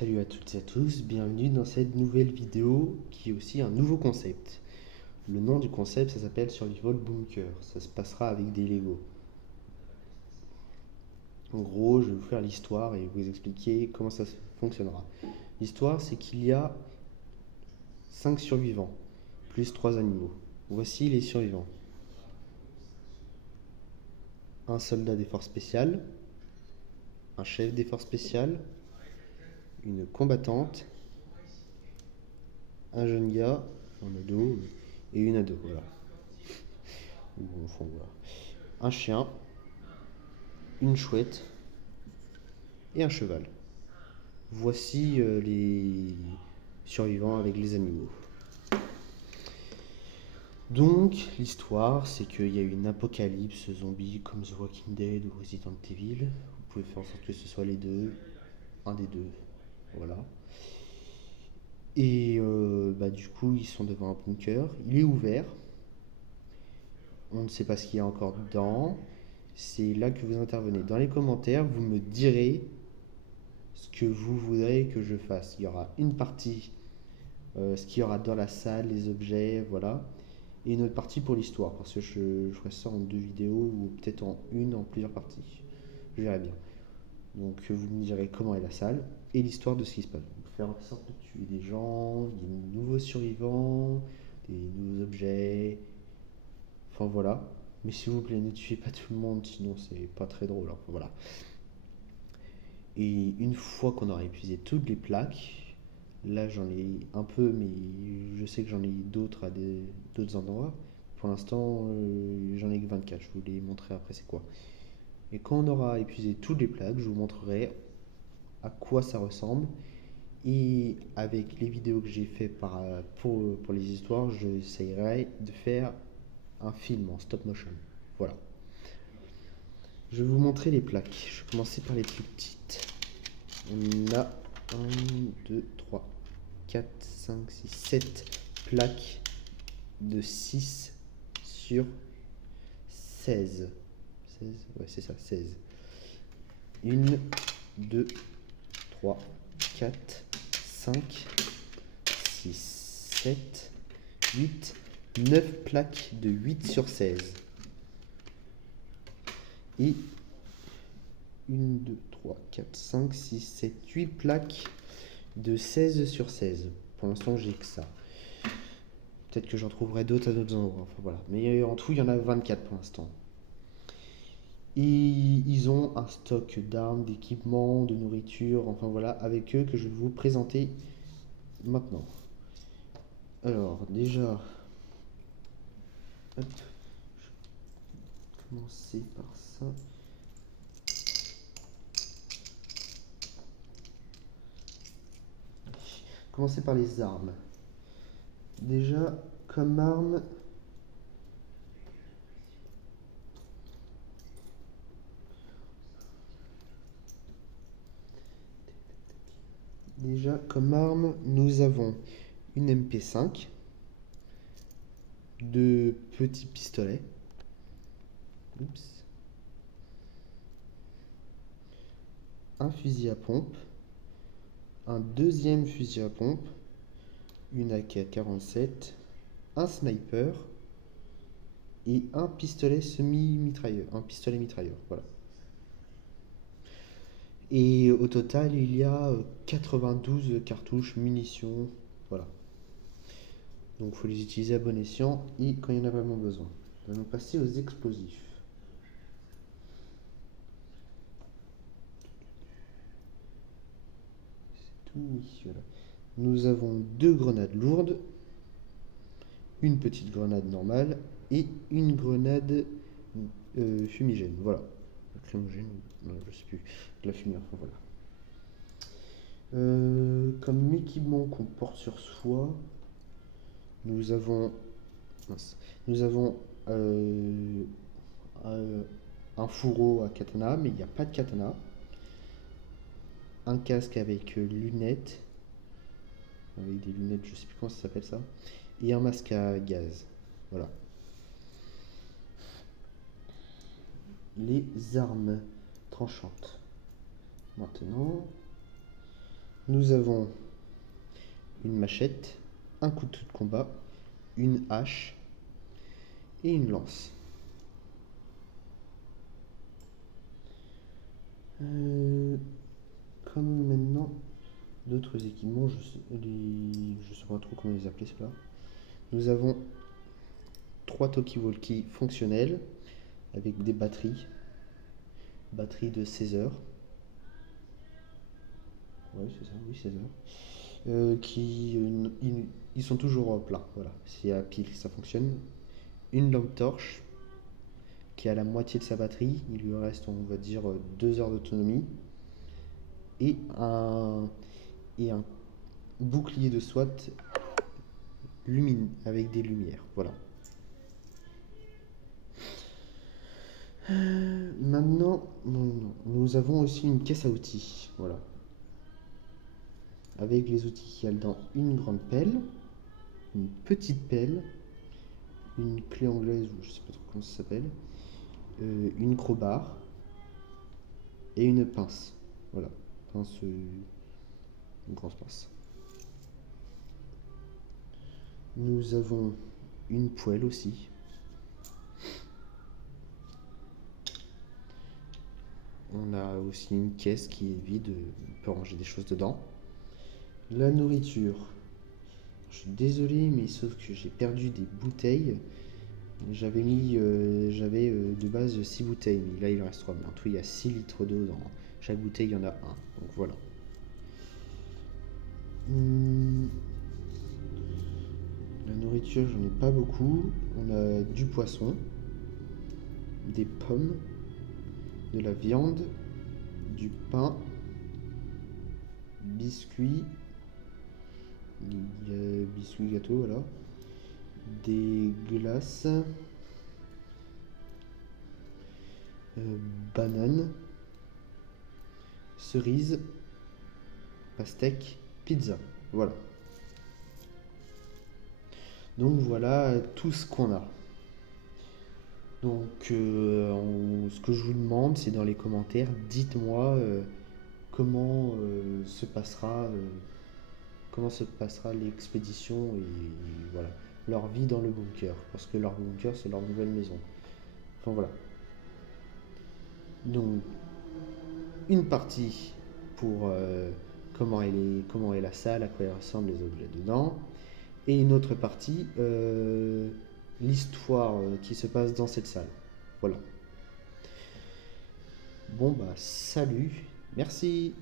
Salut à toutes et à tous, bienvenue dans cette nouvelle vidéo qui est aussi un nouveau concept. Le nom du concept, ça s'appelle Survival Bunker. Ça se passera avec des Lego. En gros, je vais vous faire l'histoire et vous expliquer comment ça fonctionnera. L'histoire, c'est qu'il y a 5 survivants, plus 3 animaux. Voici les survivants. Un soldat des forces spéciales, un chef des forces spéciales, une combattante, un jeune gars, un ado et une ado, voilà. Ou enfant, voilà. Un chien, une chouette et un cheval. Voici les survivants avec les animaux. Donc, l'histoire, c'est qu'il y a eu une apocalypse zombie comme The Walking Dead ou Resident Evil. Vous pouvez faire en sorte que ce soit les deux, un des deux, voilà. Et du coup, ils sont devant un bunker. Il est ouvert. On ne sait pas ce qu'il y a encore dedans. C'est là que vous intervenez. Dans les commentaires, vous me direz ce que vous voudrez que je fasse. Il y aura une partie, ce qu'il y aura dans la salle, les objets, voilà. Et une autre partie pour l'histoire, parce que je ferai ça en 2 vidéos ou peut-être en une, en plusieurs parties. Je verrai bien. Donc vous me direz comment est la salle et l'histoire de ce qui se passe. Donc, faire en sorte de tuer des gens, des nouveaux survivants, des nouveaux objets. Enfin voilà. Mais s'il vous plaît, ne tuez pas tout le monde, sinon c'est pas très drôle. Enfin, voilà. Et une fois qu'on aura épuisé toutes les plaques, là j'en ai un peu, mais je sais que j'en ai d'autres à d'autres endroits. Pour l'instant, j'en ai que 24. Je vous les montrerai après c'est quoi. Et quand on aura épuisé toutes les plaques, je vous montrerai à quoi ça ressemble. Et avec les vidéos que j'ai fait pour les histoires, j'essayerai de faire un film en stop motion. Voilà. Je vais vous montrer les plaques. Je vais commencer par les plus petites. On a 1, 2, 3, 4, 5, 6, 7 plaques de 6 sur 16. 16, ouais, c'est ça, 16. 1, 2, 3, 4, 5, 6, 7, 8, 9 plaques de 8 sur 16. Et 1, 2, 3, 4, 5, 6, 7, 8 plaques de 16 sur 16. Pour l'instant, j'ai que ça. Peut-être que j'en trouverai d'autres à d'autres endroits. Enfin, voilà. Mais en tout, il y en a 24 pour l'instant. Et ils ont un stock d'armes, d'équipements, de nourriture, enfin voilà, avec eux que je vais vous présenter maintenant. Alors, déjà, hop, je vais commencer par ça. Commencer par les armes. Déjà, comme arme, nous avons une MP5, deux petits pistolets, oups, un fusil à pompe, un deuxième fusil à pompe, une AK-47, un sniper et un pistolet semi-mitrailleur, un pistolet mitrailleur, voilà. Et au total, il y a 92 cartouches, munitions, voilà. Donc il faut les utiliser à bon escient et quand il y en a vraiment besoin. Nous allons passer aux explosifs. C'est tout, oui, voilà. Nous avons deux grenades lourdes, une petite grenade normale et une grenade fumigène. Voilà. Lacrymogène, non, je sais plus. De la fumée, enfin voilà. Comme équipement qu'on porte sur soi, nous avons, nous avons un fourreau à katana, mais il n'y a pas de katana. Un casque avec lunettes, avec des lunettes, je sais plus comment ça s'appelle ça, et un masque à gaz. Voilà. Les armes tranchantes. Maintenant, Nous avons une machette, un couteau de combat, une hache et une lance. Comme maintenant d'autres équipements, je sais pas trop comment les appeler ceux-là. Nous avons 3 talkie-walkie fonctionnels avec des batteries de 16 heures. Oui, c'est ça, oui, 16 heures. Ils sont toujours pleins, voilà. C'est à pile, ça fonctionne. Une lampe torche qui a la moitié de sa batterie, il lui reste, on va dire, 2 heures d'autonomie. Et un bouclier de SWAT avec des lumières, voilà. Maintenant, nous avons aussi une caisse à outils, voilà. Avec les outils qu'il y a dedans, une grande pelle, une petite pelle, une clé anglaise, ou je sais pas trop comment ça s'appelle, une crowbar et une pince. Voilà, une grosse pince. Nous avons une poêle aussi. On a aussi une caisse qui est vide, on peut ranger des choses dedans. La nourriture. Je suis désolé, mais sauf que j'ai perdu des bouteilles. J'avais de base 6 bouteilles, mais là il en reste 3. Mais en tout, il y a 6 litres d'eau dans chaque bouteille, il y en a un. Donc voilà. La nourriture, j'en ai pas beaucoup. On a du poisson, des pommes, de la viande, du pain, biscuits, biscuits gâteaux, voilà, des glaces, bananes, cerises, pastèques, pizza, voilà. Donc voilà tout ce qu'on a. Donc ce que je vous demande, c'est dans les commentaires, dites-moi comment comment se passera l'expédition et voilà, leur vie dans le bunker, parce que leur bunker c'est leur nouvelle maison. Enfin voilà. Donc une partie pour comment est la salle, à quoi ressemblent les objets dedans, et une autre partie l'histoire qui se passe dans cette salle. Voilà. Bon bah salut, merci.